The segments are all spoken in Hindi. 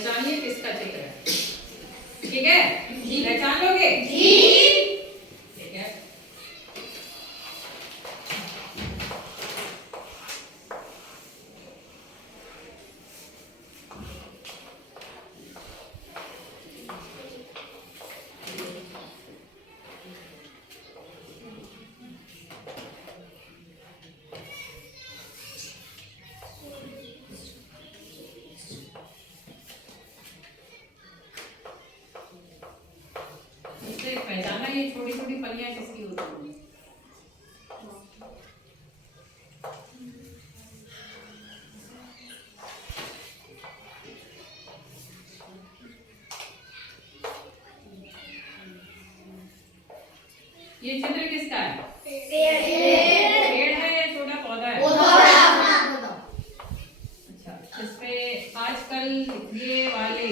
पहचानिए किसका चित्र है। ठीक है, पहचान लोगे? ठीक है। पहचाना ये छोटी छोटी फलियां किसकी होती हैं? ये चित्र किसका है? पेड़ है या छोटा पौधा है? अच्छा, इसपे आजकल ये वाले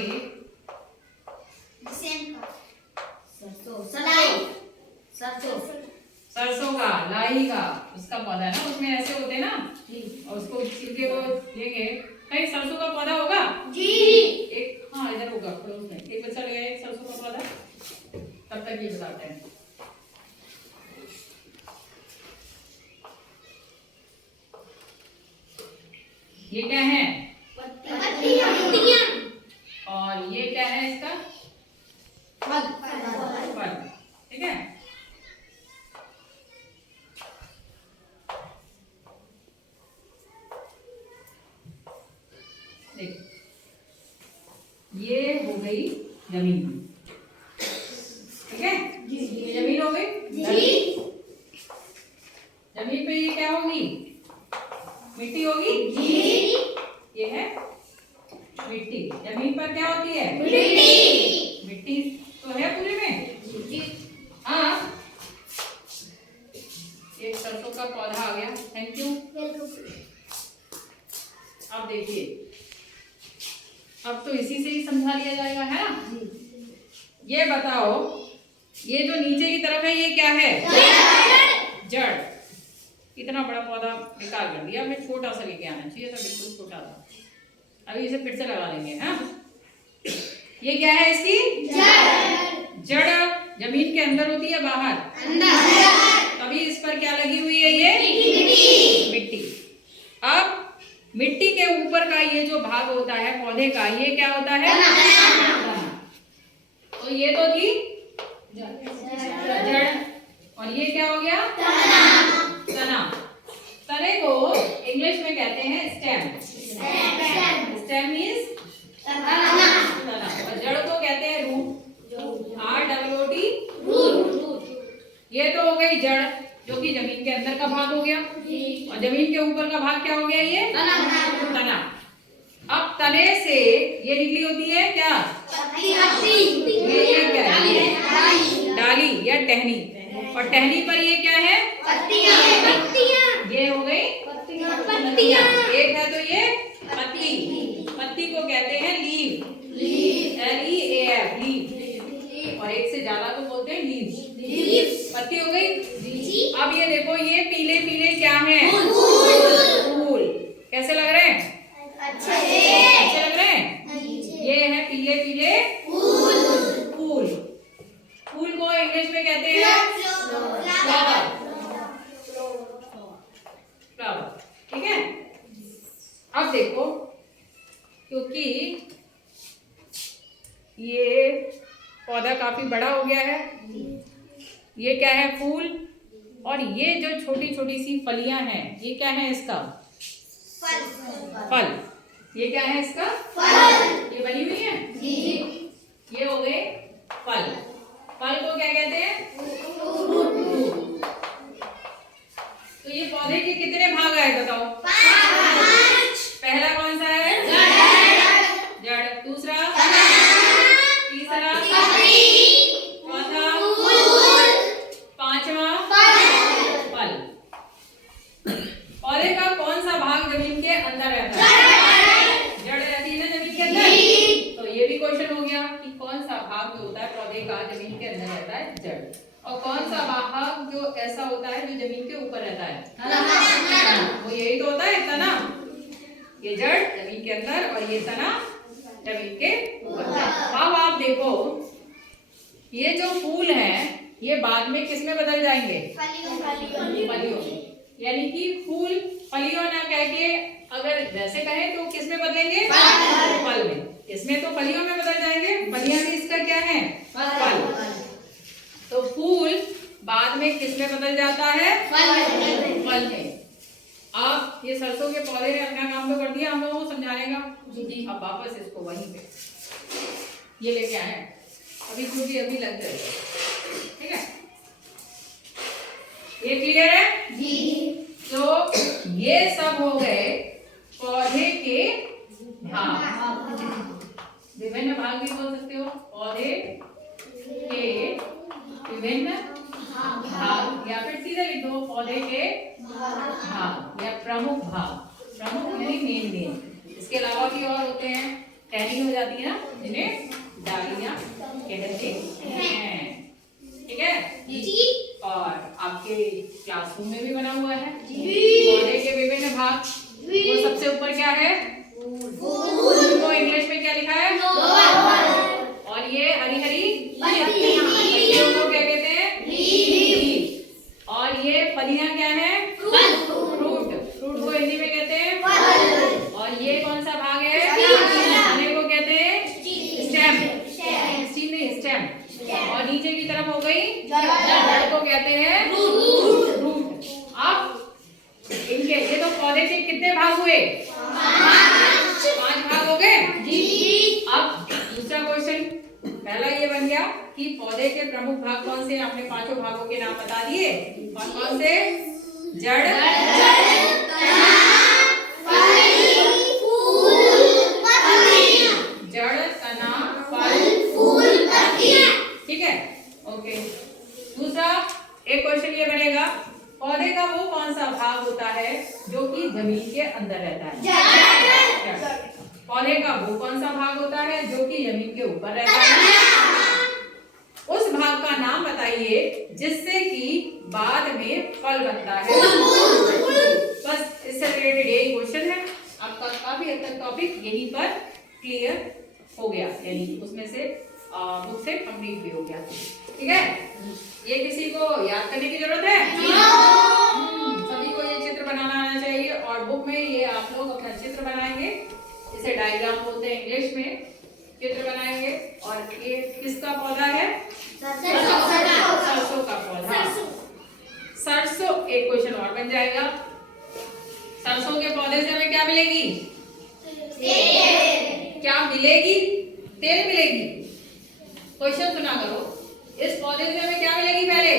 सरसों का, लाई का उसका पौधा है ना, उसमें ऐसे होते हैं ना, और उसको छिलके वो लेंगे। कहीं सरसों का पौधा होगा जी? एक हाँ इधर होगा पड़ोस में, एक बच्चा ले आया सरसों का पौधा। तब तक ये बताते हैं। ये क्या है? पत्तियां। और ये क्या है इसका? फल। ठीक है। देख, ये हो गई जमीन। ठीक है, ये जमीन हो गई जी। जमीन पे ये क्या होगी? मिट्टी होगी जी। ये है मिट्टी। जमीन पर क्या होती है? मिट्टी तो है पूरे में। हाँ, एक सरसों का पौधा आ गया। Thank you. अब देखिए, अब तो इसी से ही समझा लिया जाएगा, है ना? ये बताओ, ये जो नीचे की तरफ है ये क्या है? जड़। इतना बड़ा पौधा बेकार कर दिया, हमें छोटा सा लेके आना चाहिए था, बिल्कुल छोटा था। अभी इसे फिर से लगा लेंगे। हाँ, ये क्या है इसकी? जड़। जमीन के अंदर होती है बाहर? तभी इस पर क्या लगी हुई है? ये मिट्टी। अब मिट्टी के ऊपर का ये जो भाग होता है पौधे का, ये क्या होता है? तो ये तो थी जड़, और ये क्या हो गया? तना। तने को इंग्लिश में कहते हैं स्टेम। स्टेम मींस तना। और जड़ को कहते हैं रूट। ROOT, root. ये तो हो गई जड़, जो कि जमीन के अंदर का भाग हो गया। और जमीन के ऊपर का भाग क्या हो गया? ये तना। अब तने से ये निकली होती है क्या? ये क्या है? डाली या टहनी। और टहनी पर ये क्या है? पत्तियां। ये हो गई पत्तियां। एक है तो ये पत्ती। पत्ती को कहते हैं लीव। LEAF, leave. और एक से ज्यादा को बोलते हैं लीव्स। पत्ती हो गई। अब ये देखो, ये पीले पीले क्या है? फूल। कैसे लग रहे हैं? अच्छे लग रहे हैं। ये है पीले पीले फूल। फूल को इंग्लिश में कहते हैं फ्लावर। ठीक है। अब देखो, क्योंकि ये पौधा काफी बड़ा हो गया है, ये क्या है? फूल। और ये जो छोटी छोटी सी फलियां हैं, ये क्या है इसका? फल। ये क्या है इसका? ये बनी हुई है जी। ये हो गए फल। फल को क्या कहते हैं? फ्रूट। तो ये पौधे के कितने भाग आए बताओ? 5। पहला कौन सा है? जड़। दूसरा? तीसरा? चौथा? पांचवा? फल। पौधे का कौन सा भाग जमीन के अंदर रहता है? जड़ रहती है ना जमीन के अंदर। तो ये भी क्वेश्चन हो गया कि कौन सा भाग जो होता है पौधे का जमीन के अंदर रहता है? जड़। और कौन सा भाग जो ऐसा होता है जो जमीन के ऊपर रहता है? वो यही तो होता है तना। ये जड़ जमीन के अंदर और ये तना जमीन के ऊपर। अब आप देखो ये जो फूल है ये बाद में किस में बदल जाएंगे? फलियों में। यानी कि फूल फलियों ना कह के अगर वैसे कहें तो किस में बदलेंगे? फल में। इसमें तो फलियों में बदल जाएंगे, फलियां भी इसका क्या है? फल। तो फूल बाद में किस में बदल जाता है? फल में। अब ये सरसों के पौधे ने अपना काम तो कर दिया हम लोगों को समझाने का। अब वापस इसको वहीं पे ये लेके आए, अभी खुद भी अभी लग जाएगा, ठीक है? ये क्लियर है जी? तो ये सब हो गए पौधे के भाग। विभिन्न भाग भी बोल सकते हो, पौधे के विभिन्न भाग, या फिर सीधे लिख दो पौधे के भाग या प्रमुख भाग। प्रमुख यानी मेन। इसके अलावा भी और होते हैं, टहनी हो जाती है ना, जिन्हें डालियां कहते हैं, ठीक है जी? और आपके क्लासरूम में भी बना हुआ है पौधे के विभिन्न भाग। वो सबसे ऊपर क्या है? फूल को इंग्लिश में क्या लिखा है? और ये हरी हरी पत्तियों को क्या कहते हैं? लीफ। और ये फलियां क्या है? फ्रूट को हिंदी में कहते हैं फल। और ये कौन सा भाग है? खाने को कहते हैं स्टेम। और नीचे की तरफ हो गई जड़ को कहते हैं रूट। अब इनके ये तो पौधे के कितने भाग हुए? 5 भाग हो गए जी। अब दूसरा क्वेश्चन, पहला ये बन गया कि पौधे के प्रमुख भाग कौन से? आपने 5 भागों के नाम बता दिए। कौन से? जड़, तना, फल, फूल, पत्तियां, ठीक है? ओके। दूसरा एक क्वेश्चन ये बनेगा, पौधे का वो कौन सा भाग होता है जो कि जमीन के अंदर रहता है? पौधे का वो कौन सा भाग होता है जो कि जमीन के ऊपर रहता है? उस भाग का नाम बताइए जिससे कि बाद में फल बनता है। बस इससे रिलेटेड यही क्वेश्चन है। आपका काफी हद तक टॉपिक यहीं पर क्लियर हो गया, यानी उसमें से बुक से कंप्लीट भी हो गया, ठीक है? ये किसी को याद करने की जरूरत है? सभी को ये चित्र बनाना आना चाहिए। और बुक में ये आप लोग अपना चित्र बनाएंगे, इसे डायग्राम बोलते हैं इंग्लिश में। चित्र बनाएंगे। और ये किसका पौधा है? सरसों का पौधा। सरसों, एक क्वेश्चन और बन जाएगा, सरसों के पौधे से हमें क्या मिलेगी? क्या मिलेगी? तेल मिलेगी। क्वेश्चन सुना करो, इस पौधे से हमें क्या मिलेगी? पहले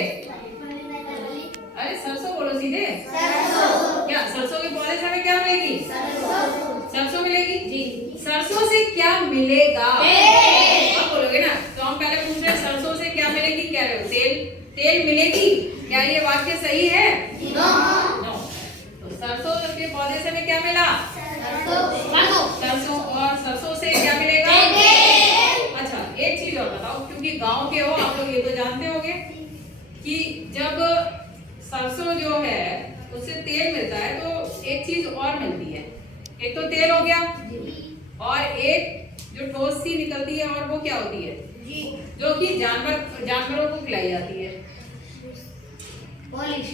अरे सरसों बोलो सीधे। क्या सरसों के पौधे से हमें क्या मिलेगी? सरसों मिलेगी जी। सरसों से क्या मिलेगा? आप बोलोगे ना, तो हम पहले पूछ रहे हैं सरसों से क्या मिलेगी, कह रहे हो तेल मिलेगी। क्या ये वाक्य सही है? नो। तो सरसों के पौधे से हमें क्या मिला? सरसों। और सरसों से क्या मिलेगा? अच्छा, एक चीज और बताओ, क्योंकि गांव के हो आप लोग, ये तो जानते होंगे कि जब सरसों जो है उससे तेल मिलता है तो एक चीज और मिलती है। एक तो तेल हो गया, और एक जो ठोस सी निकलती है, और वो क्या होती है? जो कि जानवरों को खिलाई जाती है। पॉलिश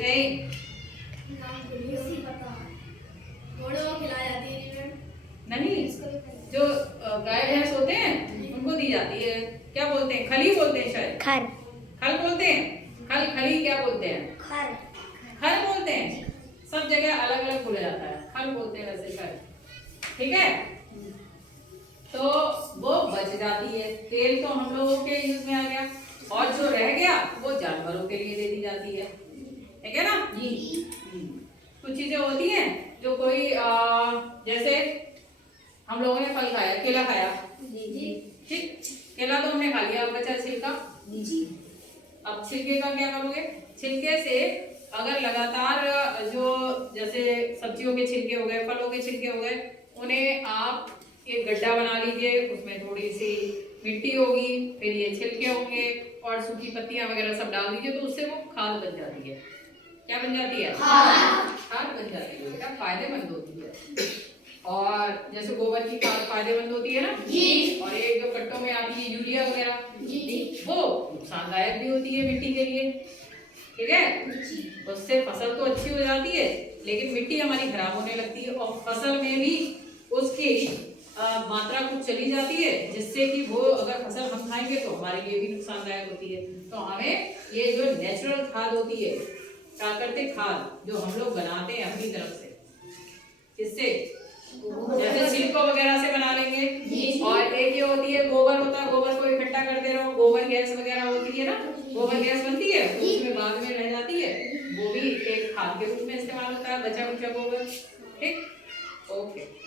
नहीं, नहीं, जो गाय भैंस होते हैं उनको दी जाती है। क्या बोलते हैं? खली बोलते हैं शायद। खल बोलते हैं। खली क्या बोलते हैं? खल बोलते हैं। सब जगह अलग अलग बोला जाता है, खल बोलते हैं वैसे शायद, ठीक है? तो वो बच जाती है, तेल तो हम लोगों के यूज में आ गया, और जो रह गया वो जानवरों के लिए दे दी जाती है, ठीक है ना जी? कुछ चीजें होती हैं जो कोई जैसे हम लोगों ने फल खाया, केला खाया जी, ठीक? केला तो हमने खा लिया, अब बचा छिलका जी। अब छिलके का क्या करोगे? छिलके से अगर लगातार जो जैसे सब्जियों के छिलके हो गए, फलों के छिलके हो गए, उन्हें आप एक गड्ढा बना लीजिए, उसमें थोड़ी सी मिट्टी होगी, फिर ये छिलके होंगे और सूखी पत्तियां वगैरह सब डाल दीजिए, तो उससे वो खाद बन जाती है। क्या बन जाती है? खाद बन जाती है बेटा, फायदेमंद होती है। और जैसे गोबर की खाद फायदेमंद होती है ना जी, और ये जो कट्टों में आती है यूरिया वगैरह जी, वो नुकसानदायक भी होती है मिट्टी के लिए, ठीक है। उससे फसल तो अच्छी हो जाती है लेकिन मिट्टी हमारी खराब होने लगती है और फसल में भी उसकी मात्रा कुछ चली जाती है, जिससे कि वो अगर फसल हम खाएंगे तो हमारे लिए भी नुकसानदायक होती है। तो हमें ये जो नेचुरल खाद होती है, प्राकृतिक खाद जो हम लोग बनाते हैं अपनी तरफ से, किससे, जैसे सिल्को वगैरह से बना लेंगे। और एक ये होती है गोबर होता है, गोबर को इकट्ठा करते रहो, गोबर गैस वगैरह होती है ना, गोबर गैस बनती है तो उसमें बाद में रह जाती है, वो भी एक खाद के रूप में इस्तेमाल होता है, बचा कुचा गोबर, ठीक। ओके।